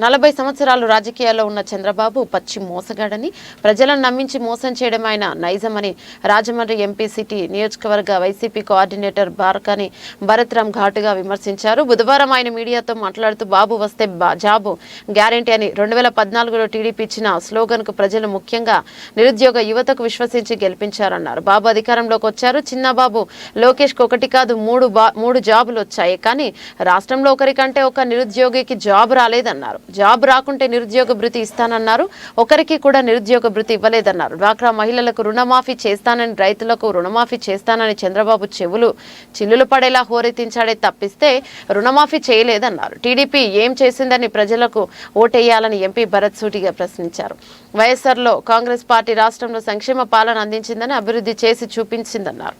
నలభై సంవత్సరాలు రాజకీయాల్లో ఉన్న చంద్రబాబు పచ్చి మోసగాడని ప్రజలను నమ్మించి మోసం చేయడం ఆయన నైజమని రాజమండ్రి ఎంపీ సిటీ నియోజకవర్గ వైసీపీ కోఆర్డినేటర్ బారకాని భరత్రామ్ ఘాటుగా విమర్శించారు. బుధవారం ఆయన మీడియాతో మాట్లాడుతూ బాబు వస్తే బా- జాబు గ్యారంటీ అని రెండు వేల పద్నాలుగులో టీడీపీ ఇచ్చిన స్లోగన్కు ప్రజలు ముఖ్యంగా నిరుద్యోగ యువతకు విశ్వసించి గెలిపించారన్నారు. బాబు అధికారంలోకి వచ్చారు. చిన్నబాబు లోకేష్కు ఒకటి కాదు మూడు బా- మూడు జాబులు వచ్చాయి. కానీ రాష్ట్రంలో ఒకరికంటే ఒక నిరుద్యోగికి జాబ్ రాలేదన్నారు. జాబ్ రాకుంటే నిరుద్యోగ భృతి ఇస్తానన్నారు. ఒకరికి కూడా నిరుద్యోగ భృతి ఇవ్వలేదన్నారు. డ్వాక్రా మహిళలకు రుణమాఫీ చేస్తానని రైతులకు రుణమాఫీ చేస్తానని చంద్రబాబు చెవులు చిల్లులు పడేలా హోరెత్తించాడే తప్పిస్తే రుణమాఫీ చేయలేదన్నారు. టీడీపీ ఏం చేసిందని ప్రజలకు ఓటేయాలని ఎంపీ భరత్ సూటిగా ప్రశ్నించారు. వైఎస్ఆర్లో కాంగ్రెస్ పార్టీ రాష్ట్రంలో సంక్షేమ పాలన అందించిందని అభివృద్ధి చేసి చూపించిందన్నారు.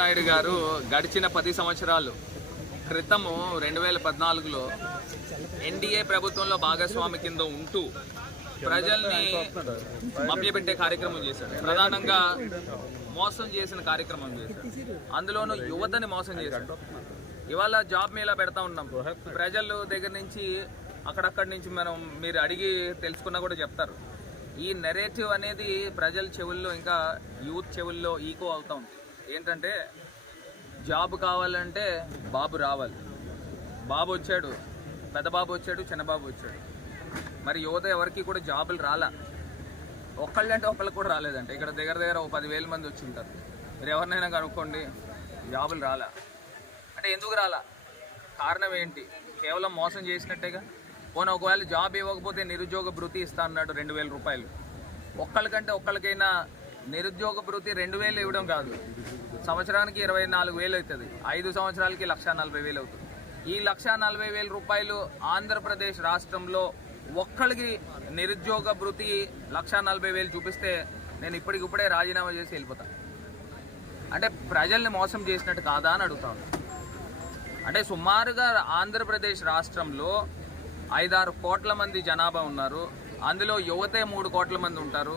నాయుడు గారు గడిచిన పది సంవత్సరాలు క్రితము రెండు వేల పద్నాలుగులో ఎన్డీఏ ప్రభుత్వంలో భాగస్వామి కింద ఉంటూ ప్రజల్ని మభ్యపెట్టే కార్యక్రమం చేశాడు ప్రధానంగా మోసం చేసిన కార్యక్రమం చేశాడు అందులోనూ యువతని మోసం చేశాడు ఇవాళ జాబ్ మేళా పెడతా ఉన్నాం. ప్రజల దగ్గర నుంచి అక్కడక్కడి నుంచి మనం మీరు అడిగి తెలుసుకున్నా కూడా చెప్తారు. ఈ నెరేటివ్ అనేది ప్రజల చెవుల్లో ఇంకా యూత్ చెవుల్లో ఈకో అవుతా ఉంది. ఏంటంటే జాబ్ కావాలంటే బాబు రావాలి. బాబు వచ్చాడు. పెద్దబాబు వచ్చాడు చిన్నబాబు వచ్చాడు. మరి యువత ఎవరికి కూడా జాబులు రాలా. ఒక్కళ్ళంటే ఒక్కళ్ళకి కూడా రాలేదంట. ఇక్కడ దగ్గర దగ్గర ఒక పదివేల మంది వచ్చి ఉంటారు. మీరు ఎవరినైనా కనుక్కోండి జాబులు రాలా. అంటే ఎందుకు రాలా? కారణం ఏంటి? కేవలం మోసం చేసినట్టేగా? పోనీ ఒకవేళ జాబ్ ఇవ్వకపోతే నిరుద్యోగ భృతి ఇస్తా అన్నాడు రెండు వేల రూపాయలు. ఒక్కళ్ళకంటే ఒక్కళ్ళకైనా నిరుద్యోగ భృతి రెండు వేలు ఇవ్వడం కాదు. సంవత్సరానికి ఇరవై నాలుగు వేలు అవుతుంది. ఐదు సంవత్సరాలకి లక్ష నలభై వేలు అవుతుంది. ఈ లక్ష నలభై వేల రూపాయలు ఆంధ్రప్రదేశ్ రాష్ట్రంలో ఒక్కడికి నిరుద్యోగ భృతి లక్ష నలభై వేలు చూపిస్తే నేను ఇప్పటికిప్పుడే రాజీనామా చేసి వెళ్ళిపోతాను అంటే ప్రజల్ని మోసం చేసినట్టు కాదా అని అడుగుతాను అంటే సుమారుగా ఆంధ్రప్రదేశ్ రాష్ట్రంలో ఐదారు కోట్ల మంది జనాభా ఉన్నారు. అందులో యువతే మూడు కోట్ల మంది ఉంటారు.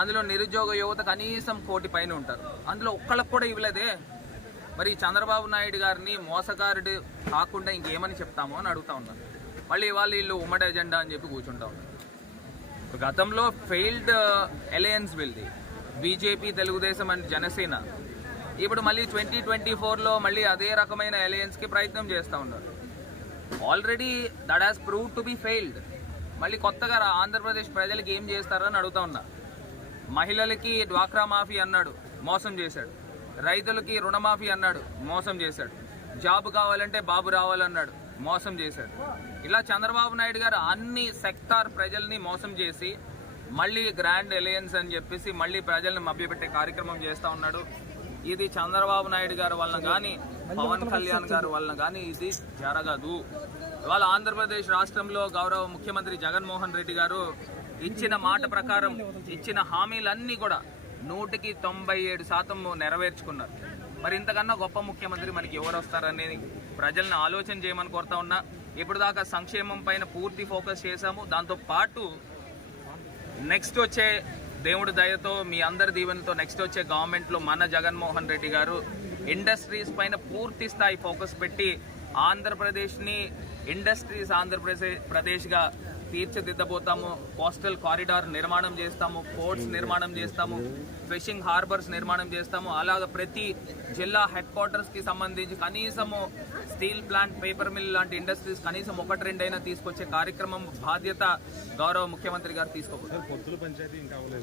అందులో నిరుద్యోగ యువత కనీసం కోటి పైన ఉంటారు. అందులో ఒక్కళ్ళకు కూడా ఇవ్వలేదే. మరి చంద్రబాబు నాయుడు గారిని మోసగారుడు కాకుండా ఇంకేమని చెప్తామో అని అడుగుతా ఉన్నారు మళ్ళీ ఇవాళ వీళ్ళు ఉమ్మడి ఎజెండా అని చెప్పి కూర్చుంటా ఉన్నారు గతంలో ఫెయిల్డ్ అలయన్స్ వీళ్ళది. BJP Telugu Desam and Janasena. ఇప్పుడు మళ్ళీ ట్వంటీ ట్వంటీ ఫోర్లో మళ్ళీ అదే రకమైన అలయన్స్కి ప్రయత్నం చేస్తూ ఉన్నారు. Already that has prove to be failed. మళ్ళీ కొత్తగా ఆంధ్రప్రదేశ్ ప్రజలకి ఏం చేస్తారని అడుగుతా ఉన్నా. మహిళలకి డ్వాక్రా మాఫీ అన్నాడు మోసం చేశాడు. రైతులకి రుణమాఫీ అన్నాడు మోసం చేశాడు. జాబ్ కావాలంటే బాబు రావాలన్నాడు మోసం చేశాడు. ఇలా చంద్రబాబు నాయుడు గారు అన్ని సెక్టార్ ప్రజల్ని మోసం చేసి మళ్ళీ గ్రాండ్ ఎలయన్స్ అని చెప్పేసి మళ్ళీ ప్రజల్ని మభ్యపెట్టే కార్యక్రమం చేస్తా ఉన్నాడు. ఇది చంద్రబాబు నాయుడు గారి వలన కానీ పవన్ కళ్యాణ్ గారి వలన కానీ ఇది జరగదు. ఇవాళ ఆంధ్రప్రదేశ్ రాష్ట్రంలో గౌరవ ముఖ్యమంత్రి జగన్మోహన్ రెడ్డి గారు ఇచ్చిన మాట ప్రకారం ఇచ్చిన హామీలన్నీ కూడా నూటికి తొంభై ఏడు శాతం నెరవేర్చుకున్నారు. మరి ఇంతకన్నా గొప్ప ముఖ్యమంత్రి మనకి ఎవరు వస్తారనేది ప్రజల్ని ఆలోచన చేయమని కోరుతా ఉన్నా. ఇప్పుడు దాకా సంక్షేమం పైన పూర్తి ఫోకస్ చేశాము. దాంతో పాటు నెక్స్ట్ వచ్చే దేవుడి దయతో మీ అందరి దీవెనతో నెక్స్ట్ వచ్చే గవర్నమెంట్లో మన జగన్మోహన్ రెడ్డి గారు ఇండస్ట్రీస్ పైన పూర్తి స్థాయి ఫోకస్ పెట్టి ఆంధ్రప్రదేశ్ని ఇండస్ట్రీస్ ఆంధ్రప్రదేశ్ ప్రదేశ్గా తీర్చిదిద్దబోతాము. కోస్టల్ కారిడార్ నిర్మాణం చేస్తాము. పోర్ట్స్ నిర్మాణం చేస్తాము. ఫిషింగ్ హార్బర్స్ నిర్మాణం చేస్తాము. అలాగ ప్రతి జిల్లా హెడ్ క్వార్టర్స్కి సంబంధించి కనీసము స్టీల్ ప్లాంట్ పేపర్ మిల్ లాంటి ఇండస్ట్రీస్ కనీసం ఒకటి రెండైనా తీసుకొచ్చే కార్యక్రమం బాధ్యత గౌరవ ముఖ్యమంత్రి గారు తీసుకోబోతున్నారు.